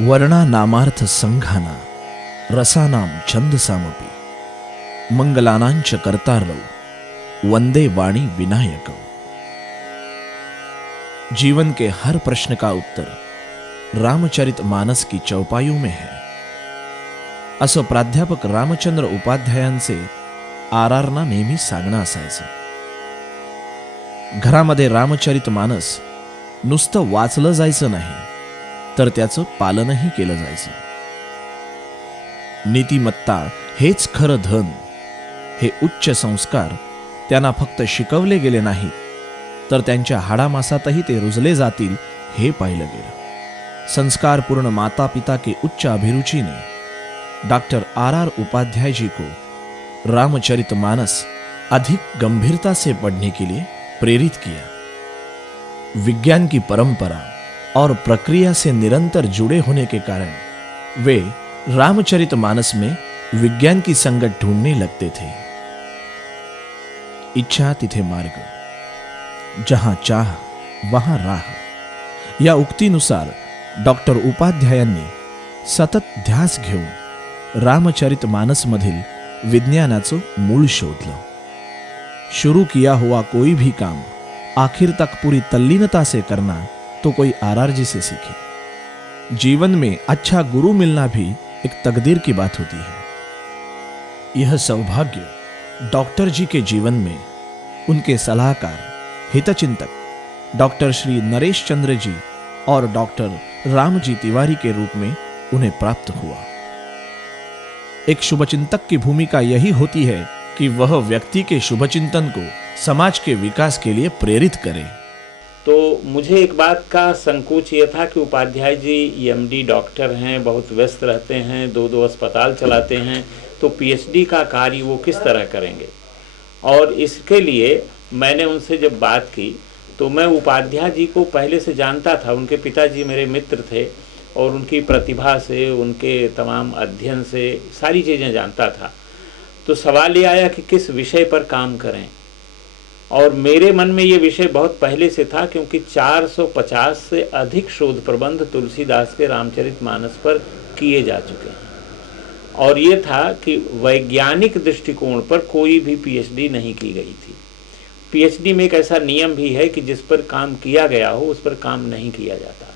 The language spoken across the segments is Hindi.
वर्णा नामार्थ संघाना रसानाम छंदसामपि मंगलानांच कर्तारौ वंदे वाणी विनायक। जीवन के हर प्रश्न का उत्तर रामचरित मानस की चौपाइयों में है, असं प्राध्यापक रामचंद्र उपाध्यायांचे आरआरना नेहमी सांगणं असायचं। घरामध्ये रामचरित मानस नुसतं वाचलं जायचं नाही, तर त्याचं पालनही केलं जायचं। नीतिमत्ता हेच खरं धन, हे उच्च संस्कार त्यांना फक्त शिकवले गेले नाहीत, तर त्यांच्या हाडामासातही ते रुजले जातील हे पाहिलं गेलं। संस्कारपूर्ण माता पिता के उच्च अभिरुचि ने डॉक्टर आर उपाध्याय जी को रामचरित मानस अधिक गंभीरता से पढ़ने के लिए प्रेरित किया। विज्ञान की परंपरा और प्रक्रिया से निरंतर जुड़े होने के कारण वे रामचरित मानस में विज्ञान की संगत ढूंढने लगते थे। इच्छा तिथे मार्ग, जहां चाह वहां राह या उक्तीनुसार डॉक्टर उपाध्यायांनी सतत ध्यास घेऊन रामचरित मानस मधील विज्ञानाचं मूळ शोधलं। शुरू किया हुआ कोई भी काम आखिर तक पूरी तल्लीनता से करना तो कोई आरआरजी से सीखे। जीवन में अच्छा गुरु मिलना भी एक तकदीर की बात होती है। यह सौभाग्य डॉक्टर जी के जीवन में उनके सलाहकार हितचिंतक डॉक्टर श्री नरेश चंद्र जी और डॉक्टर रामजी तिवारी के रूप में उन्हें प्राप्त हुआ। एक शुभचिंतक की भूमिका यही होती है कि वह व्यक्ति के शुभचिंतन को समाज के विकास के लिए प्रेरित करे। तो मुझे एक बात का संकोच ये था कि उपाध्याय जी एमडी डॉक्टर हैं, बहुत व्यस्त रहते हैं, दो अस्पताल चलाते हैं, तो पीएचडी का कार्य वो किस तरह करेंगे। और इसके लिए मैंने उनसे जब बात की तो मैं उपाध्याय जी को पहले से जानता था, उनके पिताजी मेरे मित्र थे और उनकी प्रतिभा से, उनके तमाम अध्ययन से सारी चीज़ें जानता था। तो सवाल ये आया कि किस विषय पर काम करें, और मेरे मन में ये विषय बहुत पहले से था, क्योंकि 450 से अधिक शोध प्रबंध तुलसीदास के रामचरितमानस पर किए जा चुके हैं, और ये था कि वैज्ञानिक दृष्टिकोण पर कोई भी पीएचडी नहीं की गई थी। पीएचडी में एक ऐसा नियम भी है कि जिस पर काम किया गया हो उस पर काम नहीं किया जाता।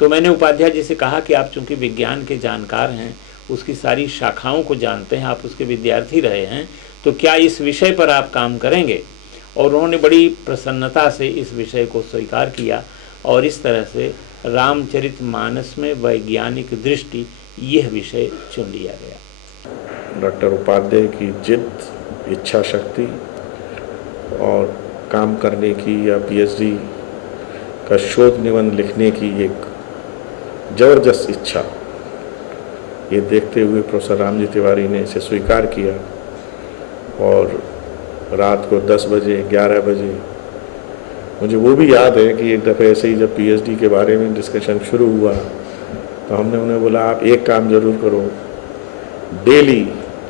तो मैंने उपाध्याय जी से कहा कि आप चूँकि विज्ञान के जानकार हैं, उसकी सारी शाखाओं को जानते हैं, आप उसके विद्यार्थी रहे हैं, तो क्या इस विषय पर आप काम करेंगे। और उन्होंने बड़ी प्रसन्नता से इस विषय को स्वीकार किया, और इस तरह से रामचरितमानस में वैज्ञानिक दृष्टि यह विषय चुन लिया गया। डॉक्टर उपाध्याय की जिद, इच्छा शक्ति और काम करने की या पीएचडी का शोध निबंध लिखने की एक ज़बरदस्त इच्छा, ये देखते हुए प्रोफेसर रामजी तिवारी ने इसे स्वीकार किया। और रात को 10 बजे 11 बजे, मुझे वो भी याद है कि एक दफ़े ऐसे ही जब पीएचडी के बारे में डिस्कशन शुरू हुआ तो हमने उन्हें बोला, आप एक काम ज़रूर करो, daily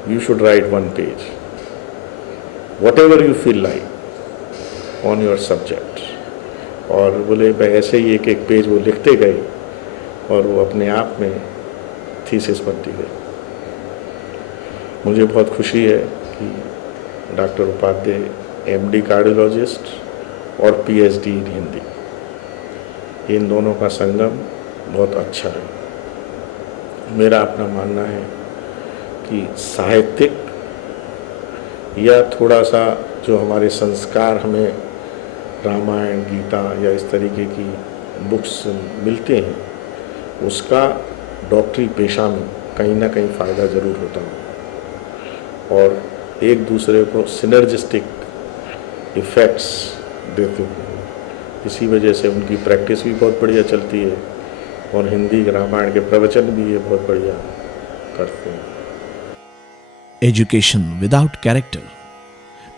you should write 1 page, whatever you feel like on your subject. और बोले भाई ऐसे ही एक पेज वो लिखते गए और वो अपने आप में थीसिस बनती गई। मुझे बहुत खुशी है कि डॉक्टर उपाध्याय एमडी कार्डियोलॉजिस्ट और पीएचडी इन हिंदी, इन दोनों का संगम बहुत अच्छा है। मेरा अपना मानना है कि साहित्यिक या थोड़ा सा जो हमारे संस्कार हमें रामायण, गीता या इस तरीके की बुक्स मिलते हैं, उसका डॉक्टरी पेशा में कहीं ना कहीं फ़ायदा ज़रूर होता है, और एक दूसरे को सिनर्जिस्टिक इफ़ेक्ट्स देते हैं। इसी वजह से उनकी प्रैक्टिस भी बहुत बढ़िया चलती है, और हिंदी रामायण के प्रवचन भी ये बहुत बढ़िया करते हैं। Education without character,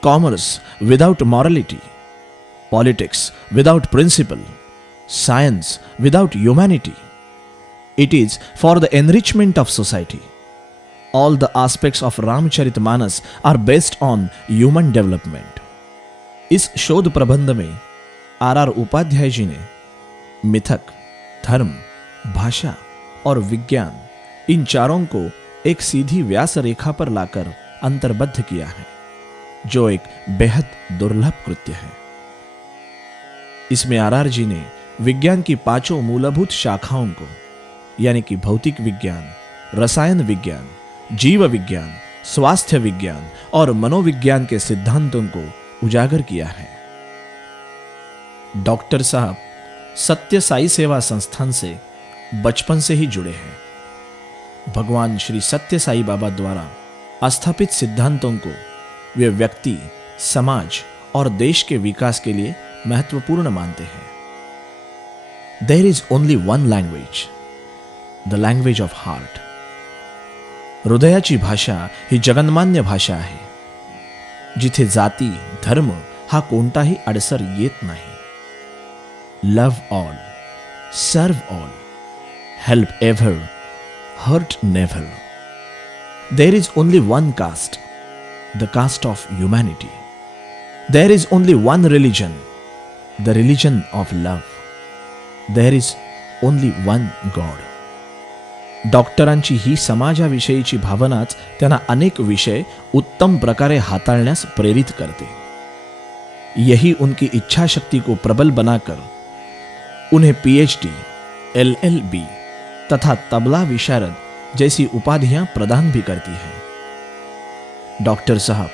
commerce without morality, politics without principle, science without humanity, it is for the enrichment of society. All the aspects of Ramcharitmanas are based on human development. इस शोध प्रबंध में आर उपाध्याय जी ने मिथक, धर्म, भाषा, और विज्ञान, इन चारों को एक सीधी व्यास रेखा पर लाकर अंतर्बद्ध किया है, जो एक बेहद दुर्लभ कृत्य है। इसमें आरआरजी ने विज्ञान की पांचों मूलभूत शाखाओं को, यानी कि भौतिक विज्ञान, रसायन विज्ञान, जीव विज्ञान, स्वास्थ्य विज्ञान और मनोविज्ञान के सिद्धांतों को उजागर किया है। डॉक्टर साहब सत्य साई सेवा संस्थान से बचपन से ही जुड़े हैं। भगवान श्री सत्य साई बाबा द्वारा स्थापित सिद्धांतों को वे व्यक्ति, समाज और देश के विकास के लिए महत्वपूर्ण मानते हैं। There is only one language, the language of heart. हृदयाची भाषा ही जगन्मान्य भाषा आहे, जिथे जाती, धर्म हा कोणताही अडसर येत नाही। Love all, serve all, help ever, hurt never. There is only one caste, the caste of humanity. There is only one religion, the religion of love. There is only one God. डॉक्टरांची ही समाजाविषयीची भावनाच त्यांना अनेक विषय उत्तम प्रकारे हाताळण्यास प्रेरित करते। यही उनकी इच्छा शक्ति को प्रबल बनाकर उन्हें पीएचडी, एलएलबी तथा तबला विशारद जैसी उपाधियां प्रदान भी करती है। डॉक्टर साहब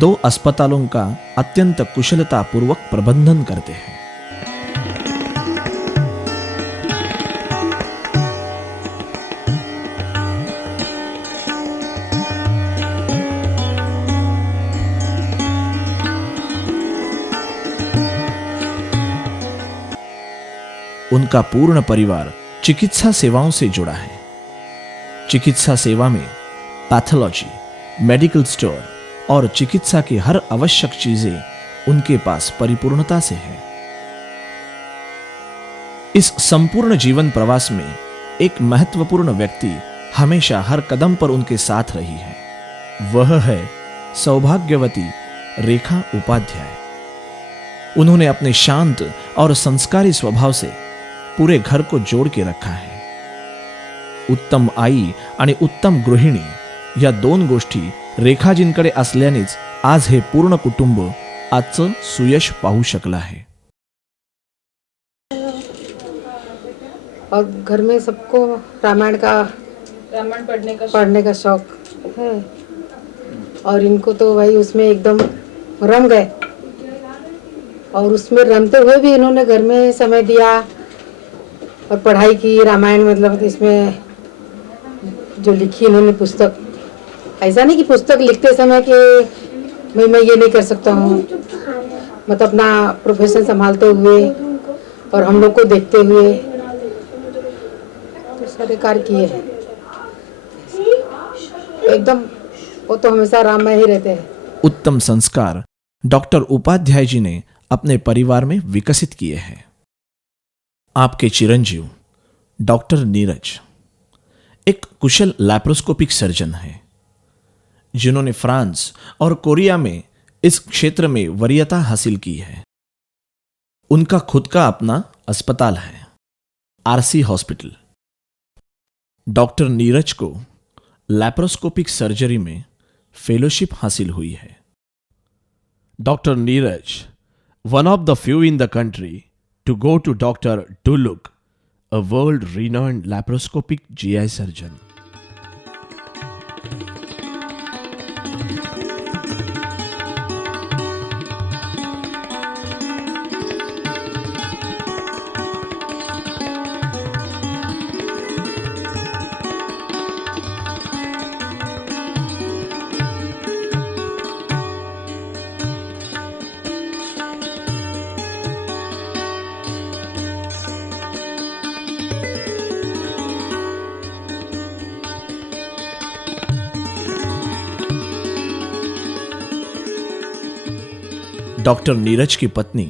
2 अस्पतालों का अत्यंत कुशलतापूर्वक प्रबंधन करते हैं। उनका पूर्ण परिवार चिकित्सा सेवाओं से जुड़ा है। चिकित्सा सेवा में पैथोलॉजी, मेडिकल स्टोर और चिकित्सा की हर आवश्यक चीजें उनके पास परिपूर्णता से है। इस संपूर्ण जीवन प्रवास में एक महत्वपूर्ण व्यक्ति हमेशा हर कदम पर उनके साथ रही है। वह है सौभाग्यवती रेखा उपाध्याय। उन्होंने अपने शांत और संस्कारी स्वभाव से पूरे घर को जोड़ के रखा है। उत्तम आई आणि उत्तम गृहिणी या 2 गोष्टी रेखाजींकडे असल्यानेच आज हे पूर्ण कुटुंब आजचं सुयश पाहू शकलं आहे। और घर में सबको रामायण पढ़ने का शौक है, और इनको तो भाई उसमें एकदम रम गए, और उसमें रमते हुए भी इन्होंने घर में समय दिया और पढ़ाई की। रामायण मतलब इसमें जो लिखी इन्होंने पुस्तक, ऐसा नहीं कि पुस्तक लिखते समय कि मैं ये नहीं कर सकता हूँ, मतलब अपना प्रोफेशन संभालते हुए और हम लोग को देखते हुए तो सारे कार्य किए हैं। एकदम वो तो हमेशा राम में ही रहते हैं। उत्तम संस्कार डॉक्टर उपाध्याय जी ने अपने परिवार में विकसित किए हैं। आपके चिरंजीव डॉक्टर नीरज एक कुशल लैप्रोस्कोपिक सर्जन हैं, जिन्होंने फ्रांस और कोरिया में इस क्षेत्र में वरीयता हासिल की है। उनका खुद का अपना अस्पताल है, आरसी हॉस्पिटल। डॉक्टर नीरज को लैप्रोस्कोपिक सर्जरी में फेलोशिप हासिल हुई है। Doctor Neeraj, one of the few in the country to go to Dr. Duluk, a world-renowned laparoscopic GI surgeon. Doctor Neeraj की पत्नी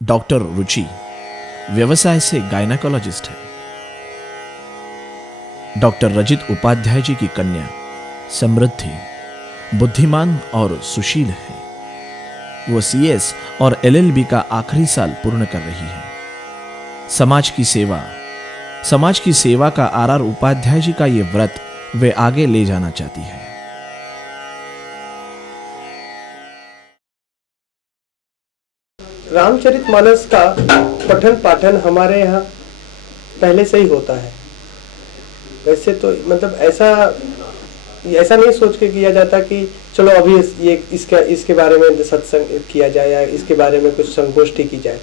डॉक्टर रुचि व्यवसाय से गायनेकोलॉजिस्ट है। डॉक्टर रजित उपाध्याय जी की कन्या समृद्धि बुद्धिमान और सुशील है। वो सीएस और एलएलबी का आखिरी साल पूर्ण कर रही है। समाज की सेवा, समाज की सेवा का आर उपाध्याय जी का ये व्रत वे आगे ले जाना चाहती है। रामचरितमानस का पठन पाठन हमारे यहाँ पहले से ही होता है। वैसे तो मतलब ऐसा नहीं सोच के किया जाता कि चलो अभी इसके बारे में सत्संग किया जाए या इसके बारे में कुछ संगोष्ठी की जाए।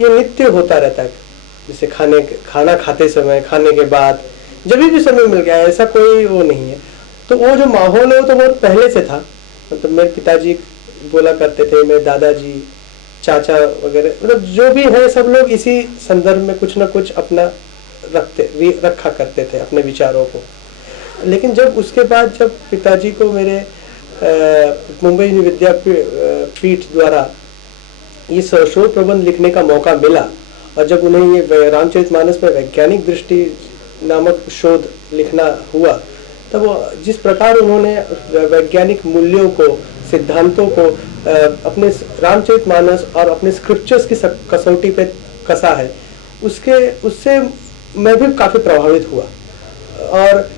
ये नित्य होता रहता है, जैसे खाना खाते समय, खाने के बाद, जब भी समय मिल गया, ऐसा कोई वो नहीं है। तो वो जो माहौल है वो तो बहुत पहले से था। मतलब मेरे पिताजी बोला करते थे, मेरे दादाजी, चाचा वगैरह, मतलब जो भी है सब लोग इसी संदर्भ में कुछ ना कुछ अपना रखा करते थे अपने विचारों को। लेकिन जब उसके बाद जब पिताजी को मेरे मुंबई विद्यापीठ द्वारा ये शोध प्रबंध लिखने का मौका मिला और जब उन्हें ये रामचरितमानस में वैज्ञानिक दृष्टि नामक शोध लिखना हुआ, तब वो जिस प्रकार उन्होंने वैज्ञानिक मूल्यों को, सिद्धांतों को अपने रामचरितमानस और अपने स्क्रिप्चर्स की कसौटी पे कसा है, उससे मैं भी काफ़ी प्रभावित हुआ। और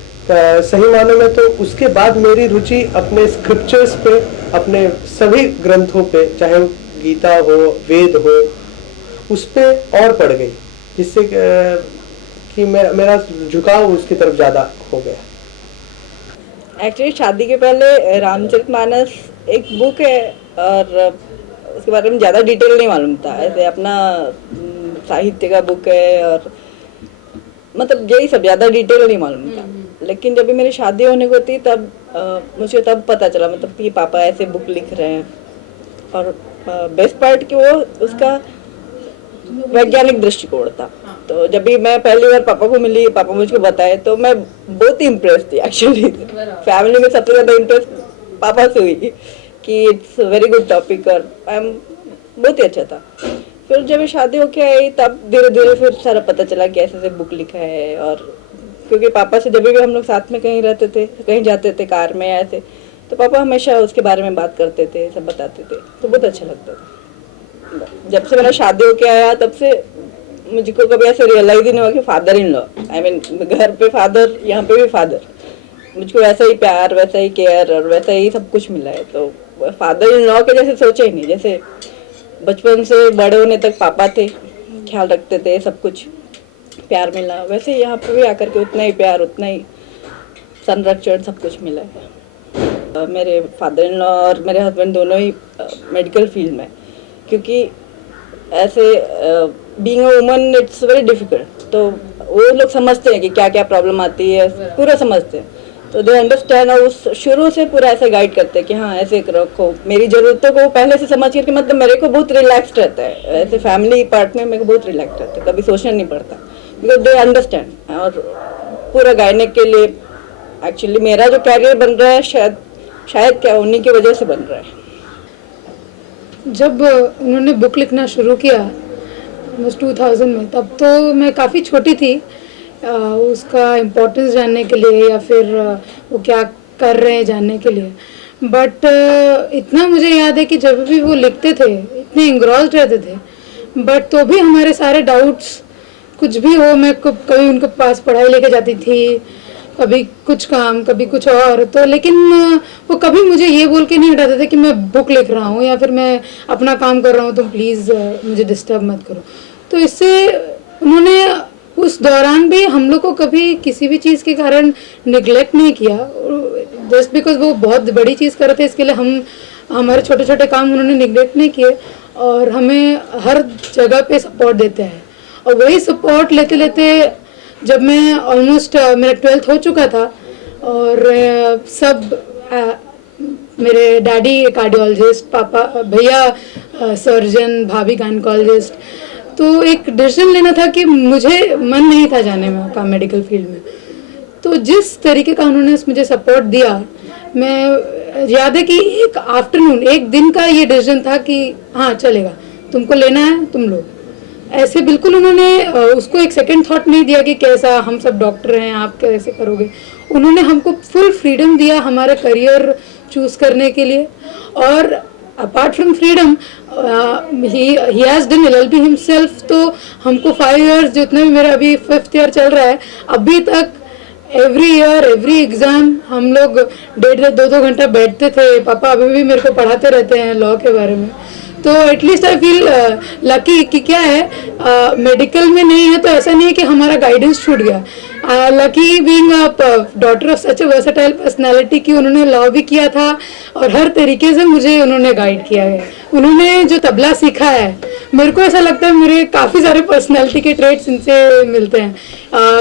सही मानों में तो उसके बाद मेरी रुचि अपने स्क्रिप्चर्स पे, अपने सभी ग्रंथों पे, चाहे वो गीता हो, वेद हो, उस पे और पड़ गई, जिससे कि मेरा झुकाव उसकी तरफ ज़्यादा हो गया। एक्चुअली शादी के पहले रामचरितमानस एक बुक है और उसके बारे में ज़्यादा डिटेल नहीं मालूम था। ऐसे अपना साहित्य का बुक है और मतलब यही सब, ज़्यादा डिटेल नहीं मालूम था। लेकिन जब भी मेरी शादी होने को थी तब मुझे तब पता चला, मतलब कि पापा ऐसे बुक लिख रहे हैं। और बेस्ट पार्ट कि वो उसका वैज्ञानिक दृष्टिकोण था। तो जब भी मैं पहली बार पापा को मिली, पापा मुझको बताए, तो मैं बहुत ही इम्प्रेस थी। एक्चुअली फैमिली में सबसे ज़्यादा इंटरेस्ट पापा से हुई कि इट्स वेरी गुड टॉपिक और बहुत ही अच्छा था। फिर जब शादी होके आई तब धीरे धीरे फिर सारा पता चला कि ऐसे ऐसे बुक लिखा है। और क्योंकि पापा से जब भी हम लोग साथ में कहीं रहते थे, कहीं जाते थे कार में ऐसे, तो पापा हमेशा उसके बारे में बात करते थे, सब बताते थे, तो बहुत अच्छा लगता था। जब से मेरा शादी होके आया तब से मुझको कभी ऐसे रियलाइज ही नहीं हुआ कि father in law, I mean घर पे फादर, यहाँ पे भी फादर, मुझको वैसा ही प्यार, वैसा ही केयर और वैसा ही सब कुछ मिला है। तो फादर इन लॉ के जैसे सोचा ही नहीं। जैसे बचपन से बड़े होने तक पापा थे, ख्याल रखते थे, सब कुछ प्यार मिला, वैसे यहाँ पे भी आकर के उतना ही प्यार, उतना ही संरक्षण, सब कुछ मिला है। मेरे फादर इन लॉ और मेरे हस्बैंड दोनों ही मेडिकल फील्ड में, क्योंकि ऐसे being a woman it's very difficult. तो वो लोग समझते हैं कि क्या क्या प्रॉब्लम आती है, पूरा समझते हैं। तो दे अंडरस्टैंड और उस शुरू से पूरा ऐसे गाइड करते हैं कि हाँ ऐसे रखो। मेरी ज़रूरतों को पहले से समझ करके, मतलब मेरे को बहुत रिलैक्स्ड रहता है ऐसे फैमिली पार्ट में, मेरे को बहुत रिलैक्स रहता है, कभी सोचना नहीं पड़ता, बिकॉज दे अंडरस्टैंड। और पूरा गायनेक के लिए एक्चुअली मेरा जो कैरियर बन रहा है शायद क्या उन्हीं की वजह से बन रहा है। जब उन्होंने बुक लिखना शुरू किया 2000 में, तब तो मैं काफ़ी छोटी थी उसका इम्पोर्टेंस जानने के लिए या फिर वो क्या कर रहे हैं जानने के लिए। बट इतना मुझे याद है कि जब भी वो लिखते थे इतने इंग्रॉस्ड रहते थे, बट तो भी हमारे सारे डाउट्स, कुछ भी हो, मैं कभी उनके पास पढ़ाई लेके जाती थी, कभी कुछ काम, कभी कुछ और, तो लेकिन वो कभी मुझे ये बोल के नहीं हटाते थे कि मैं बुक लिख रहा हूँ या फिर मैं अपना काम कर रहा हूँ, तुम प्लीज़ मुझे डिस्टर्ब मत करो। तो इससे उन्होंने उस दौरान भी हम लोग को कभी किसी भी चीज़ के कारण निगलेक्ट नहीं किया। जस्ट बिकॉज वो बहुत बड़ी चीज़ कर रहे थे, इसके लिए हमारे छोटे छोटे काम उन्होंने निगलेक्ट नहीं किए और हमें हर जगह पे सपोर्ट देते हैं। और वही सपोर्ट लेते लेते जब मैं ऑलमोस्ट मेरा 12th हो चुका था और मेरे डैडी कार्डियोलॉजिस्ट, पापा भैया सर्जन, भाभी गायनेकोलॉजिस्ट, तो एक डिसीजन लेना था कि मुझे मन नहीं था जाने में का मेडिकल फील्ड में। तो जिस तरीके का उन्होंने मुझे सपोर्ट दिया, मैं याद है कि एक आफ्टरनून, एक दिन का ये डिसीजन था कि हाँ चलेगा, तुमको लेना है तुम लो। ऐसे बिल्कुल उन्होंने उसको एक सेकंड थॉट नहीं दिया कि कैसा, हम सब डॉक्टर हैं, आप कैसे करोगे। उन्होंने हमको फुल फ्रीडम दिया हमारे करियर चूज़ करने के लिए। और apart from freedom he has done LLB himself. तो हमको 5 इयर्स, जितना भी मेरा अभी 5th ईयर चल रहा है, अभी तक एवरी ईयर एवरी एग्ज़ाम हम लोग 1.5-2 घंटा बैठते थे। पापा अभी भी मेरे को पढ़ाते रहते हैं लॉ के बारे में। तो एटलीस्ट आई फील लकी कि क्या है, मेडिकल में नहीं है तो ऐसा नहीं है कि हमारा गाइडेंस छूट गया। Lucky being a daughter of such a versatile personality कि उन्होंने लॉ भी किया था और हर तरीके से मुझे उन्होंने गाइड किया है। उन्होंने जो तबला सीखा है, मेरे को ऐसा लगता है मेरे काफ़ी सारे पर्सनालिटी के ट्रेट्स इनसे मिलते हैं।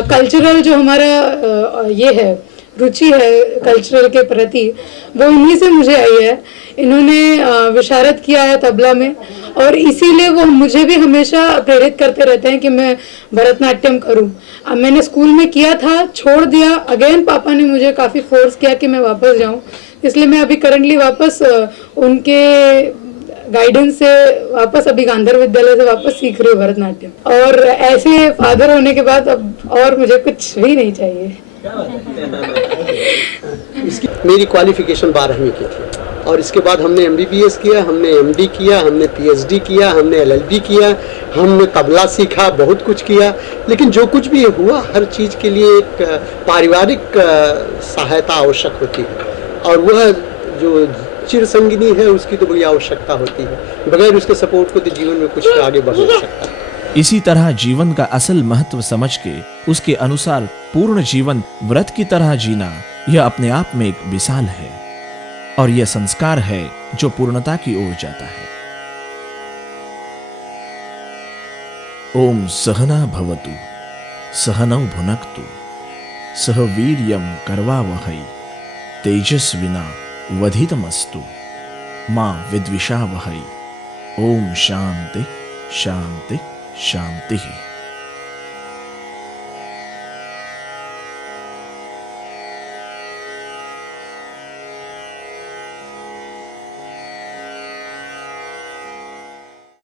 कल्चरल जो हमारा ये है, रुचि है कल्चरल के प्रति, वो इन्हीं से मुझे आई है। इन्होंने विशारद किया है तबला में और इसीलिए वो मुझे भी हमेशा प्रेरित करते रहते हैं कि मैं भरतनाट्यम करूं। अब मैंने स्कूल में किया था, छोड़ दिया, अगेन पापा ने मुझे काफ़ी फोर्स किया कि मैं वापस जाऊं, इसलिए मैं अभी करंटली वापस उनके गाइडेंस से वापस अभी गांधर विद्यालय से वापस सीख रही हूँ भरतनाट्यम। और ऐसे फादर होने के बाद अब और मुझे कुछ भी नहीं चाहिए। मेरी क्वालिफिकेशन 12वीं की थी और इसके बाद हमने MBBS किया, हमने MD किया, हमने PhD किया, हमने LLB किया, हमने तबला सीखा, बहुत कुछ किया। लेकिन जो कुछ भी हुआ, हर चीज़ के लिए एक पारिवारिक सहायता आवश्यक होती है और वह जो चिर संगिनी है उसकी तो बड़ी आवश्यकता होती है। बगैर उसके सपोर्ट को तो जीवन में कुछ आगे बढ़ नहीं सकता। इसी तरह जीवन का असल महत्व समझ के उसके अनुसार पूर्ण जीवन व्रत की तरह जीना, यह अपने आप में एक मिसाल है और यह संस्कार है जो पूर्णता की ओर जाता है। ओम सहना भवतु सहनौ भुनक्तु सह वीर्यं करवावहै तेजस्विना वधितमस्तु मां विद्विषावहै। ओम शांति शांति शांति।